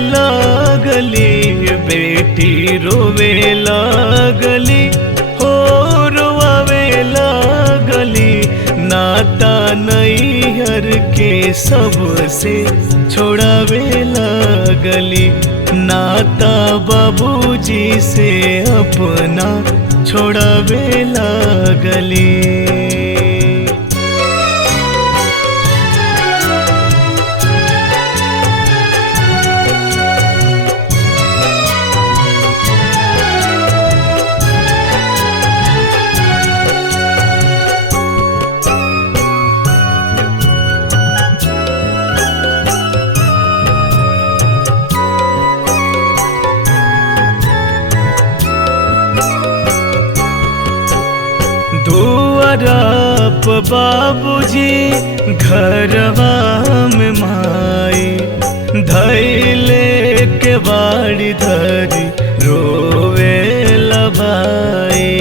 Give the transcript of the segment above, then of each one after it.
लागली, बेटी रोवे लागली, हो रोवे लागली। नाता नैहर के सबसे छोड़ावे लागली, नाता बाबूजी से अपना छोड़ावे लागली। दुआरप बाबूजी घरवा में माई, धैले के बाड़ी धरी रोवे लभाई।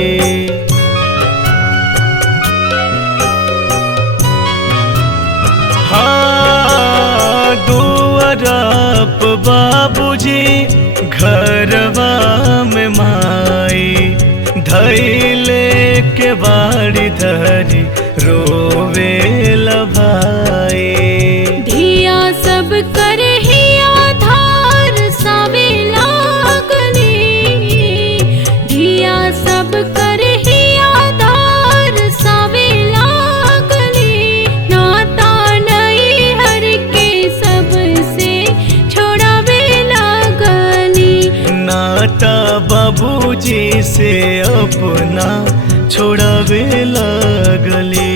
हाँ दुआरप बाबूजी घरवा में माई, धैले के बाड़ी धरी रोवे लभाई। धिया सब करे हिया धार सावे लागली, धिया सब करे हिया धार सावे लागली। नाता नैहर के सबसे छोड़ावे लागली, नाता बाबूजी से अपना छोड़ावे लागली।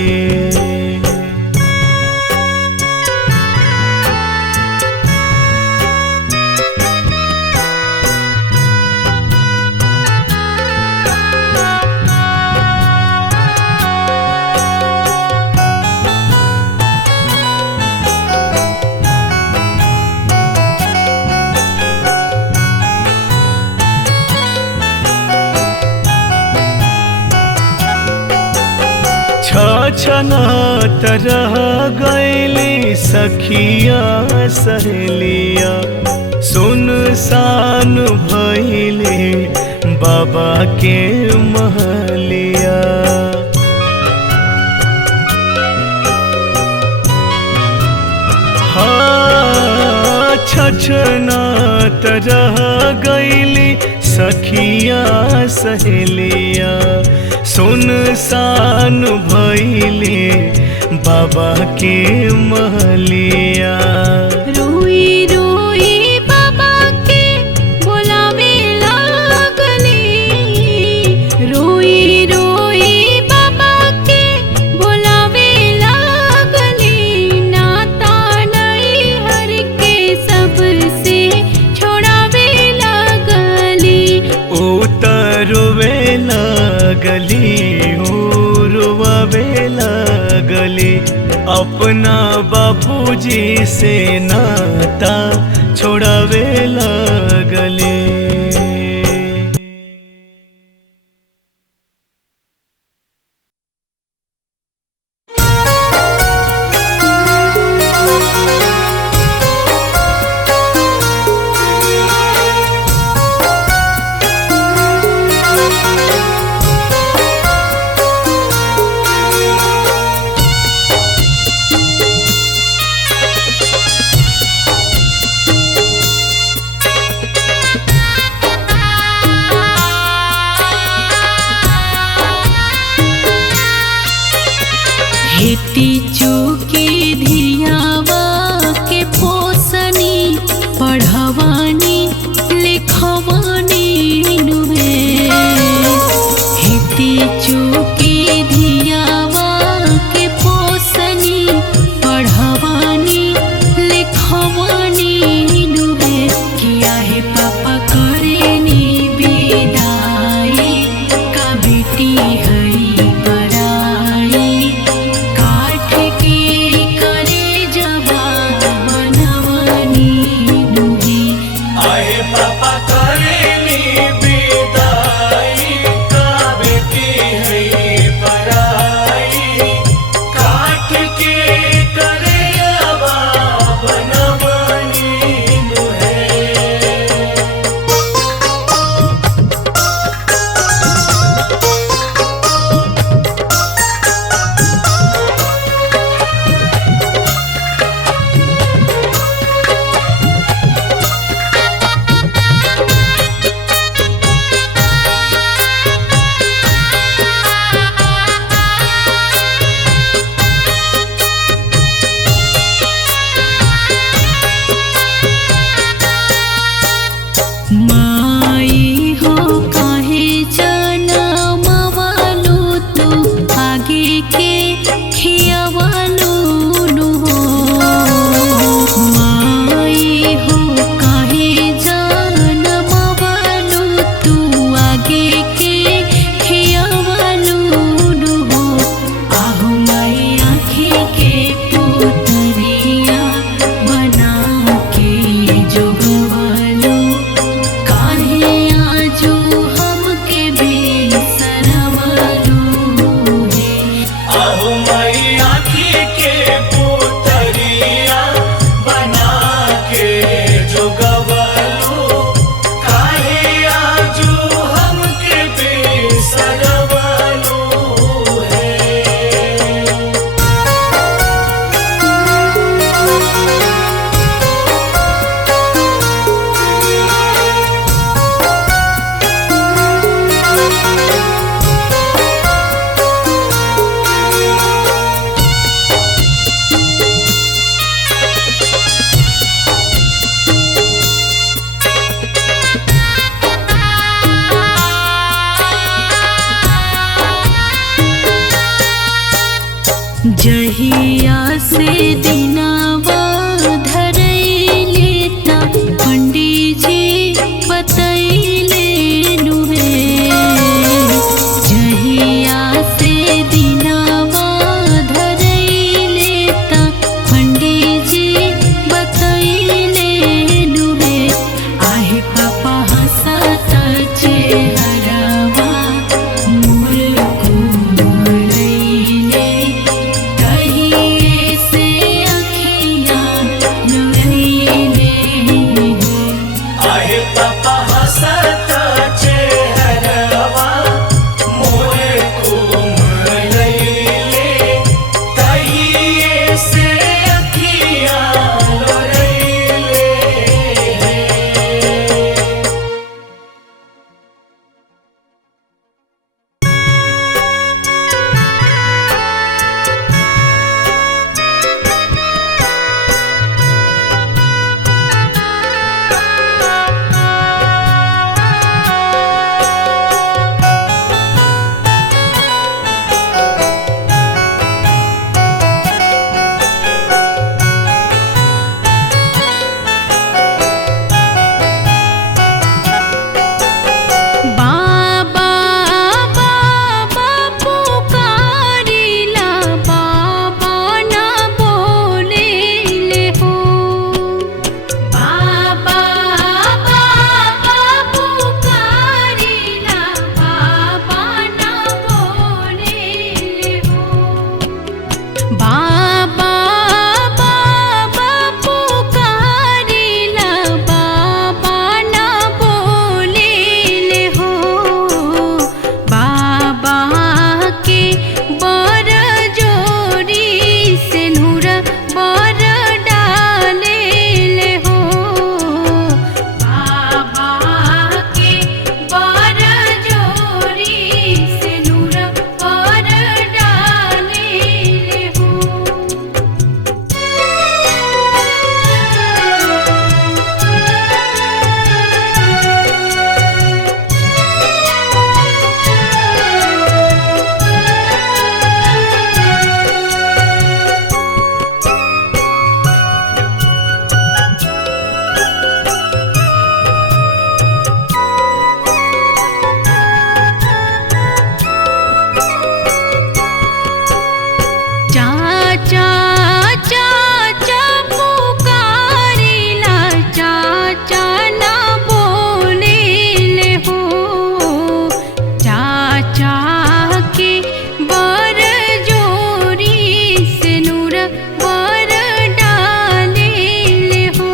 छछनत रह गईली सखिया सहेलिया, सुनसान भइले बाबा के महलिया। हाँ छछनत रह गईली सखिया सहेलिया, सुनसान भइले बाबा के महलिया। रोई रोई बाबा के बोलावे लागली, रोई रोई बाबा के बोलावे लागली। नाता नैहर के सबसे छोड़ावे लागली, उतरवे लागली, रोवे लागली। अपना बाबूजी से नाता छोड़ावे लागली। हेती चूकी धियावा के पोसनी, पढ़वानी लिखवानी नुहे। हेती चूकी धियावा के पोसनी, पढ़वानी लिखवानी नुहे। किया है पापा करेनी विदाई, का बेटी हई पराई। काठ के करे जवा बनवानी नुहे। आए पापा करेनी विदाई, का बेटी है पराई। काठ के करे अबा बनवानी नुहे। जहिया से दिनावा धरैले ता पंडित जी बतैले नुहे जहिया से दिनावा धरैले ता पंडित जी बतैले नुहे आहे पापा हंसता चेहरावा मोर कोमलैले कहिए से अखियाँ लड़ैले आहे पापा हसत चेहरवा मोरे कोमलैले कहिए से अखियाँ लोरैले बाबा बाबा पुकारिला बाबा ना बोलेले हो बाबा बाबा पुकारिला बाबा ना बोलेले हो बाबा बाबा पुकारिला बाबा ना बोलेले हो बाबा के बर जोरी से नूर बर डालेले हो बाबा के बर जोरी से नूर बर डालेले हो चाचा चाचा पुकारिला चाचा ना बोलेले हो चाचा के बर जोरी से नूर बर डालेले हो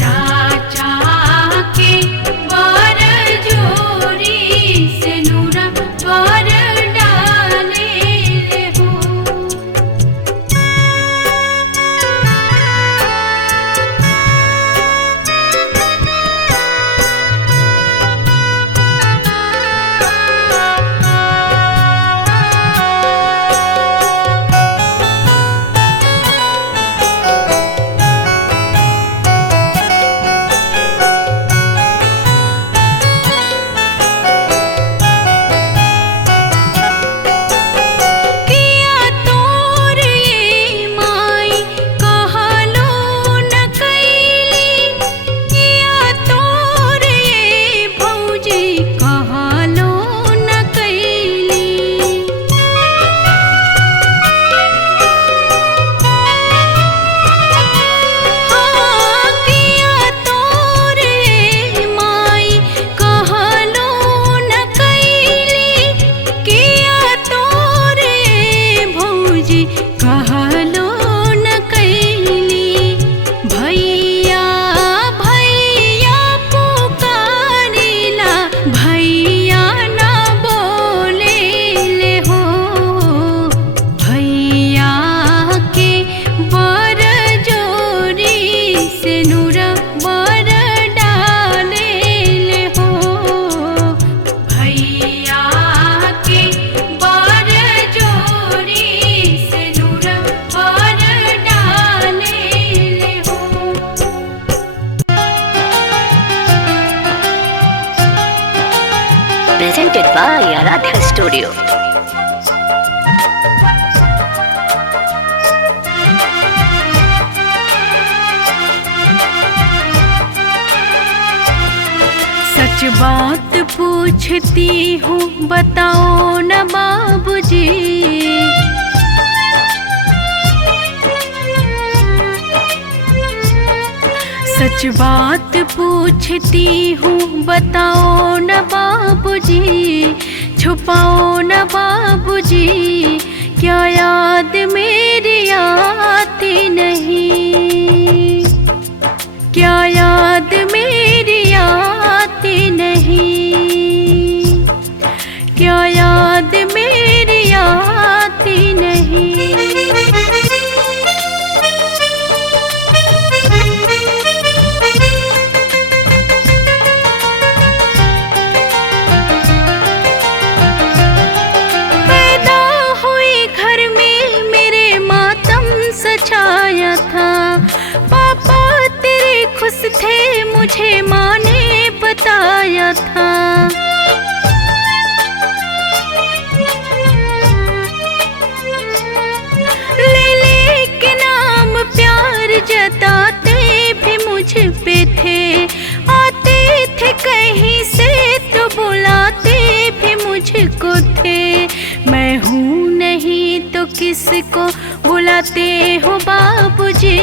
चाचा के बर जोरी से नूर बर डालेले हो किया तोर ये माई कहलो न कैली किया तोर ये भौजी कहलो न कैली हाँ किया तोर ये माई कहलो न कैली किया तोर ये भौजी कहलो न कैली भैया भैया पुकारिला भैया ना बोलेले हो भैया के बर जोरी से नूर बर डालेले हो भैया के बर जोरी से नूर बर डालेले हो Presented by Aradhya Studio. सच बात पूछती हूँ बताओ न बाबूजी। सच बात पूछती हूँ बताओ न बाबूजी, छुपाओ न बाबूजी, क्या याद मेरी आती नहीं, क्या याद मेरी आती नहीं, क्या याद मेरी आती नहीं। पैदा हुई घर में मेरे मातम सछाया था, पापा तेरे खुश थे मुझे माँ ने बताया था। लेले के नाम प्यार जताते भी मुझ पे थे, आते थे कहीं से तो बुलाते भी मुझको थे। मैं हूँ नहीं तो किसको बुलाते हो बाबूजी,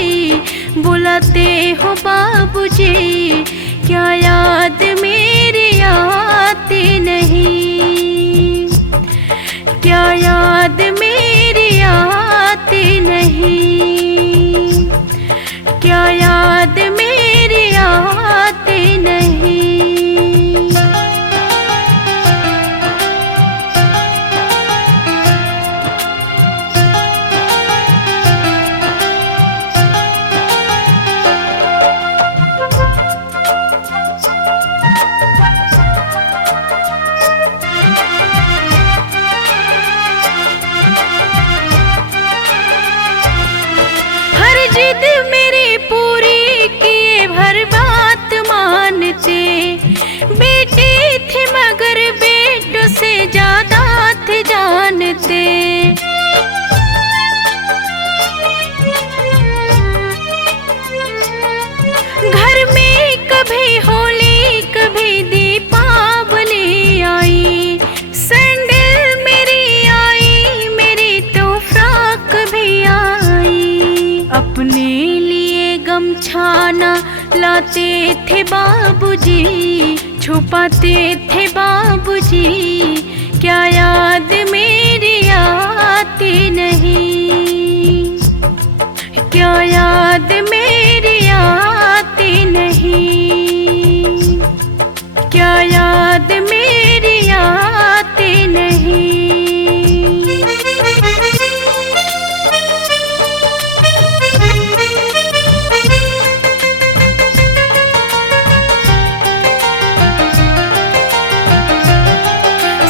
बुलाते हो बाबूजी, क्या याद मेरी आती नहीं, क्या याद मेरी आती नहीं, क्या याद मेरी आती नहीं। हर जिद मेरी पूरी किए भर बात मानते, बेटे थे मगर बेटों से ज्यादा थे जानते। घर में कभी होली कभी दीपावली आई, सैंडल मेरी आई मेरी तो फ्रॉक भी आई। अपने लिए गमछाना लाते थे बाबूजी, छुपाते थे बाबूजी, क्या याद मेरी आती नहीं, क्या याद मेरी आती नहीं, क्या याद मेरी आती नहीं।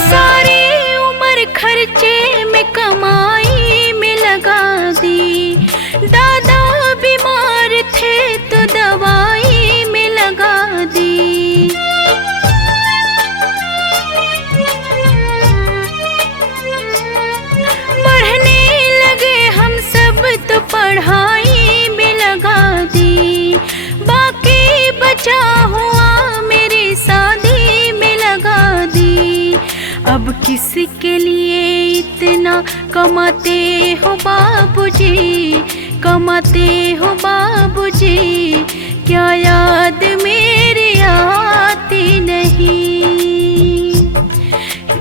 सारी उम्र खर्चे में कमाई में लगा दी, दादा बीमार थे तो दवाई में लगा दी। पढ़ने लगे हम सब तो पढ़ाई में लगा दी, बाकी बचा हुआ मेरी शादी में लगा दी। अब किसके लिए इतना कमाते हो बाबूजी, कमाते हो बाबूजी, क्या याद मेरी आती नहीं,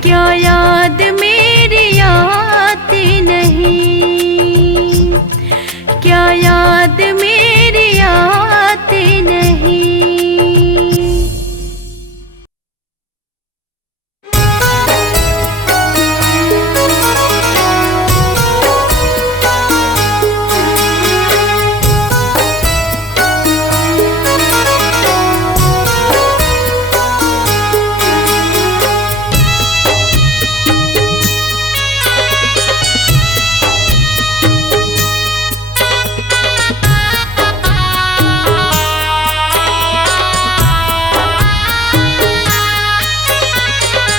क्या याद मेरी आती नहीं, क्या याद मेरी आती नहीं।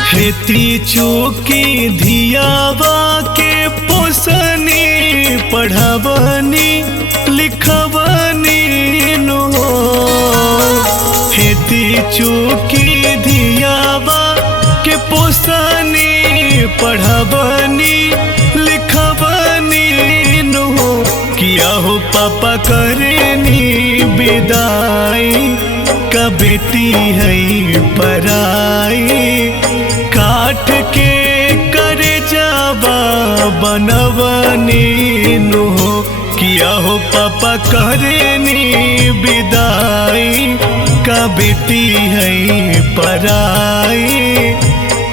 खेती चौकी धियावा के पोसनी पढ़ावनी लिखवनी नो। खेती बेटी चूकी धियावा के पोसनी पढ़बनी लिखबनी नो किया हो पापा करेनी विदाई का बेटी है पराई काट के करे जावा बनवनी नो किया हो पापा करेनी विदाई का बेटी है पराई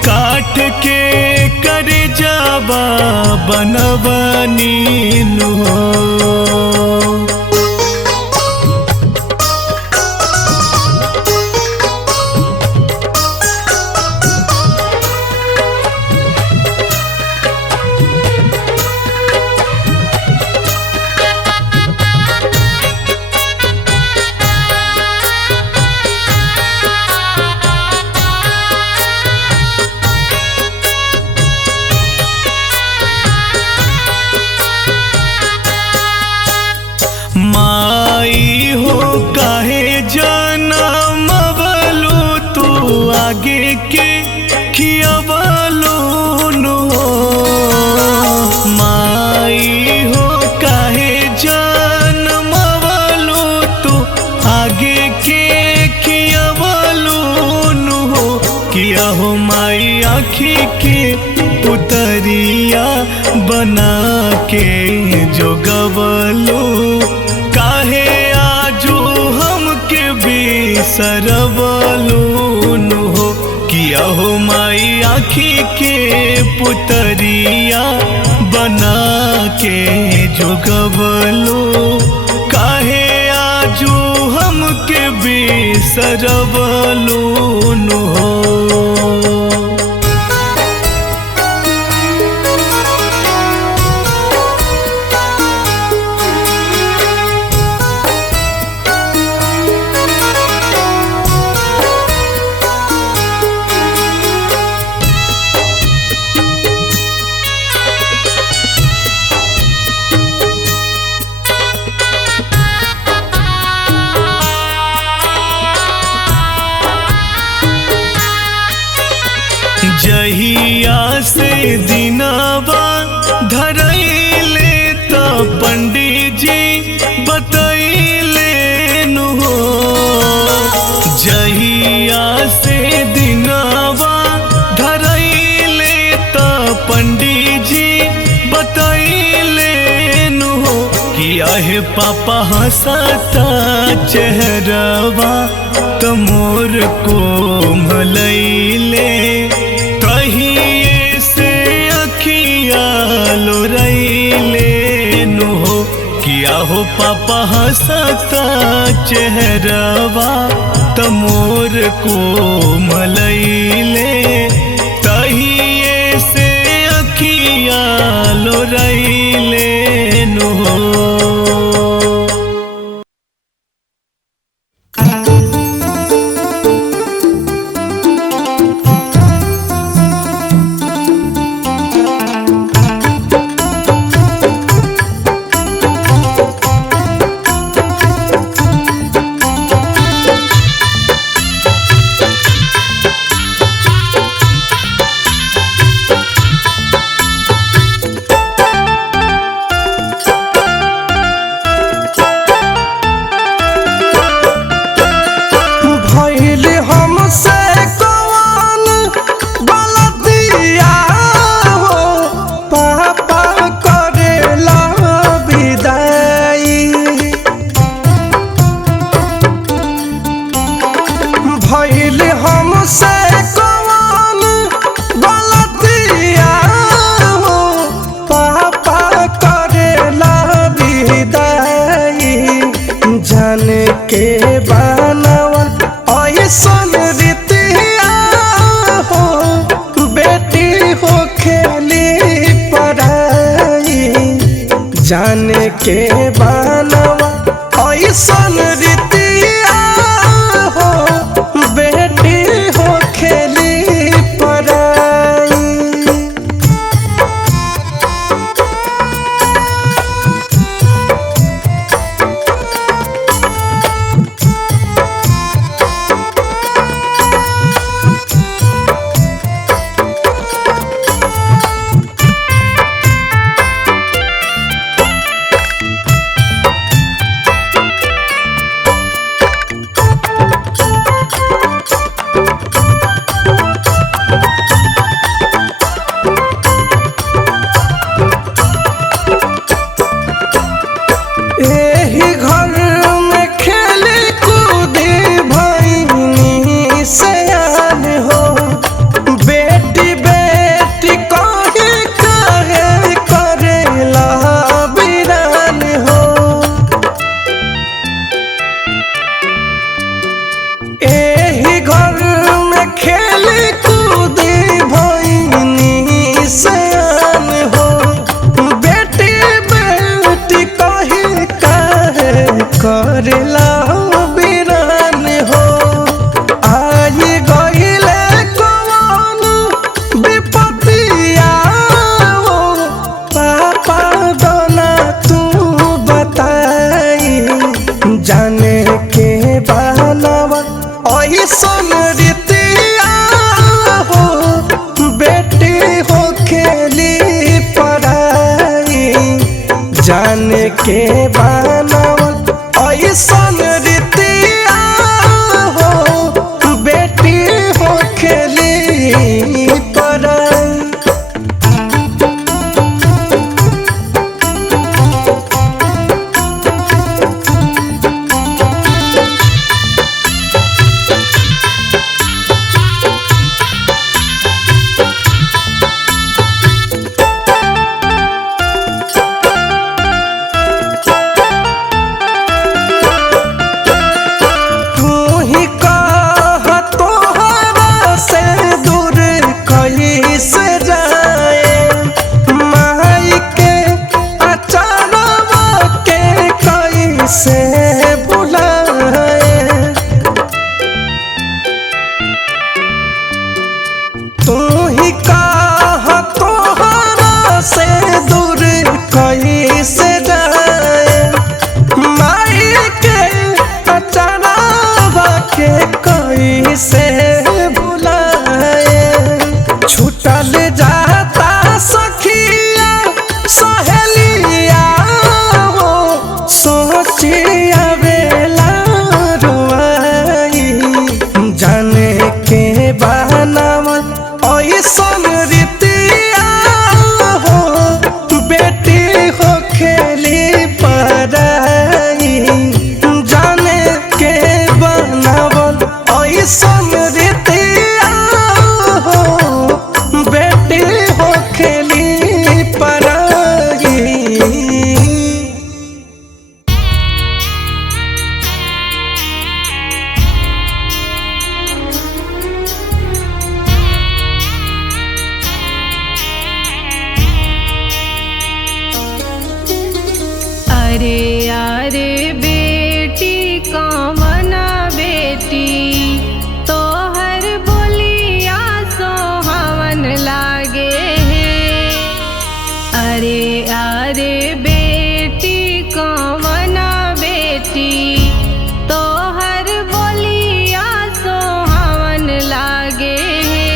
काट के करे जावा बनवनी नो। माई हो काहे जनमवलु तू आगे के खियवलु नो माई हो काहे जनमवलु तू आगे के खियवलु नो किया हो माई आँखी के उतरिया बना के जोगवलु काहे आजू हमके बिसरवलु हो किया हो माई आँखी के पुतरिया बना के जोगवलु काहे आजू हमके बिसरवलु हो। जहिया से दिनावा धरैले त पंडित जी बतैले नु हो जहिया से दिनावा धरैले त पंडित जी बतैले नु हो किया है पापा हंसता चेहरवा तमोर को मलैले तहिए से अखिया लोरैले नु हो किया हो पापा हंसता चेहरवा तमोर को मलैले तहिए से अखिया लोरैले नु हो। जाने के बनवा ऐसन रीतिया हो बेटी हो खेली पराई। एही घर में खेली कूदी भइनी सयान हो, बेटी बेटी कही काहे करेला बिरान हो। आई गईले कौन विपत्तिया हो, पापा दोना तू बताई, जाने के बानवा ऐसन रीतिया हो, बेटी हो खेली पढ़ाई, जाने के बानवा ऐसन रीतिया हो, बेटी हो खेली पढ़ाई। से बुलाए तू ही कह तोहरा से दूर कैसे जाए, माई के अचानक के कैसे बुलाए। छूटल जाता सखिया सहेलिया हो, सोचिया बेला रुआई, जाने के बानवा ऐसन रीतिया हो, बेटी हो खेली पढ़ाई, जाने के बानवा ऐसन रीतिया हो, बेटी हो खेली पढ़ाई। अरे अरे बेटी कवना बेटी तोहर बोलिया सोहावन लागे है। अरे अरे बेटी कवना बेटी तोहर बोलिया सोहावन लागे है।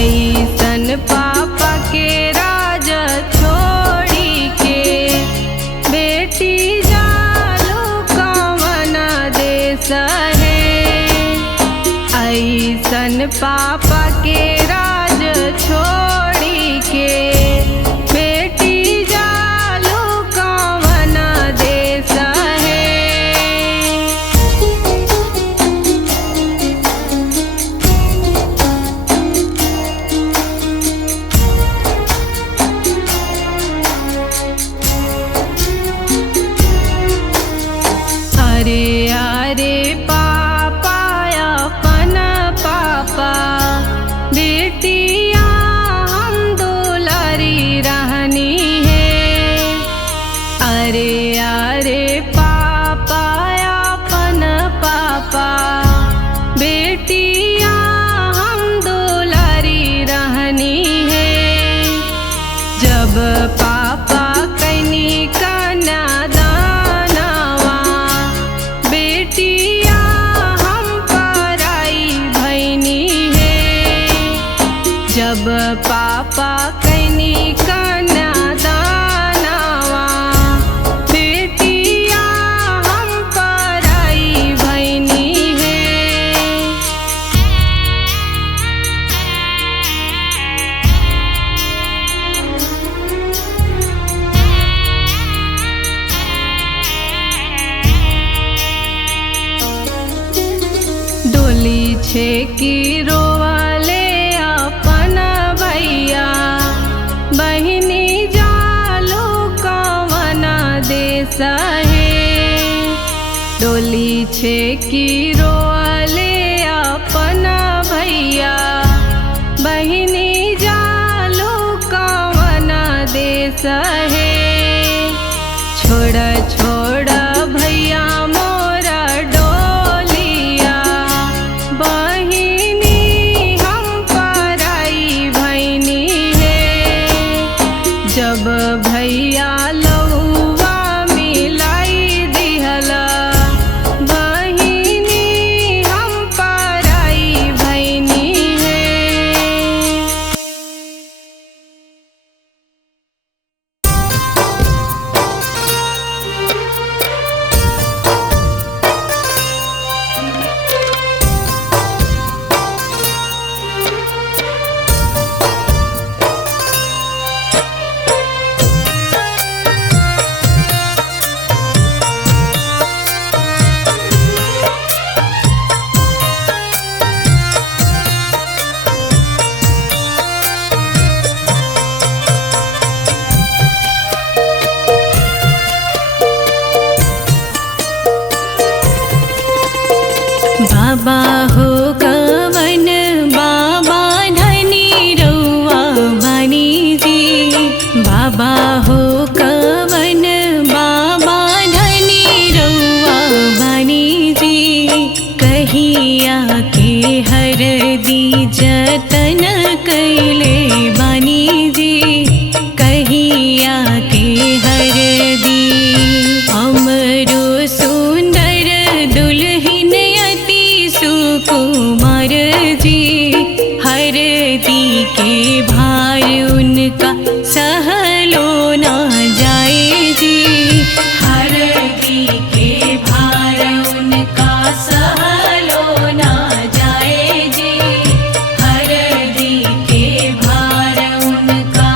ऐसन पापा के राज छोड़ी के बेटी जालू कवना देश है। ऐसन पापा के राज छोड़ी के बेटी जालू कवना देश है। अरे अरे पापा अपन पापा बेटिया हम दुलारी रहनी है। अरे अरे पापा अपन पापा बेटिया हम दुलारी रहनी है। जब पापा कनी कन्या दानवा बेटिया हम पराई भैनी है। जब पापा कनी कन्या दानवा बेटिया हम पराई भैनी है। डोली छे की रोवाले अपन भैया बहिनी जालो कवना देश है। डोली छे की रो बाबा हो कवन बाबा धनी रउआ बानी जी। बाबा हो कवन बाबा धनी रउआ बानी जी। कहिया के हर दी जतन कैले बानी जी। कहिया के हर दी अमरो सुंदर दुल्हिन अति सुकुमार जी। हर दी के भार उनका सहलो ना जाए जी। हर दी के भार उनका सहलो ना जाए जी। हर दी के भार उनका।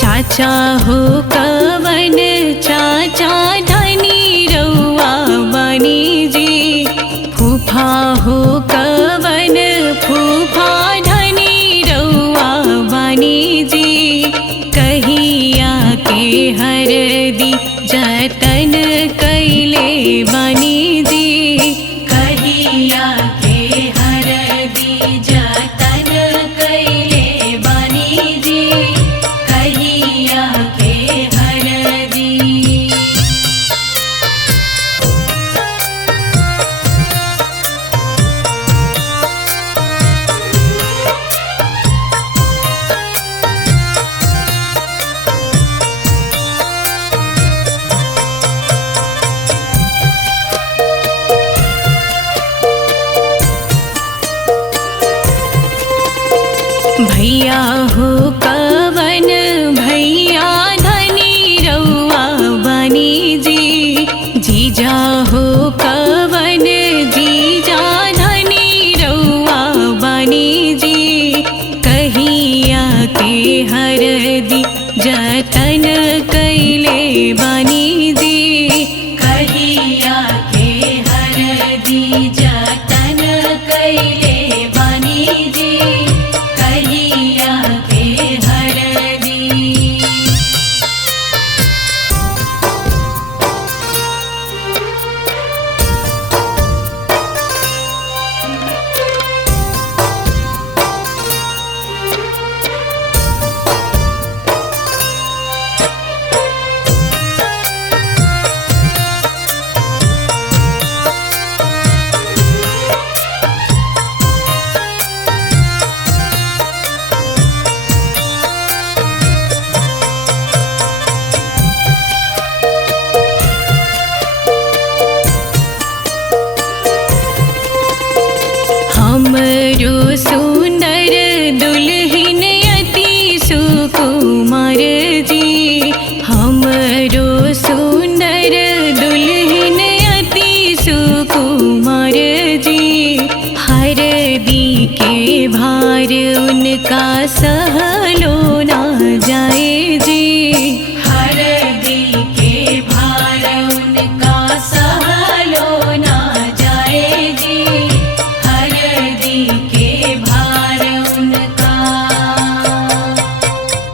चाचा हो कवन चाचा धनी रउआ बानी जी। फूफा हो कवन फूफा धनी रउआ बानी जी। कहिया के हर दी जतन कैले बानी जी। कहिया के हर दी जतन कैले बानी जी। कहिया के हर दी। भैया हो कवन भैया धनी रउआ बानी जी। जीजा हो कवन जीजा धनी रउआ बानी जी। कहिया के हर दी जतन कैले बानी जी। कहिया के हर दी जतन कैले बानी जी। कहिया के हर दी। हमरो सुंदर दुल्हिन अति सुकुमार जी। हमरो सुंदर दुल्हिन अति सुकुमार जी। हर दी के भार उनका सह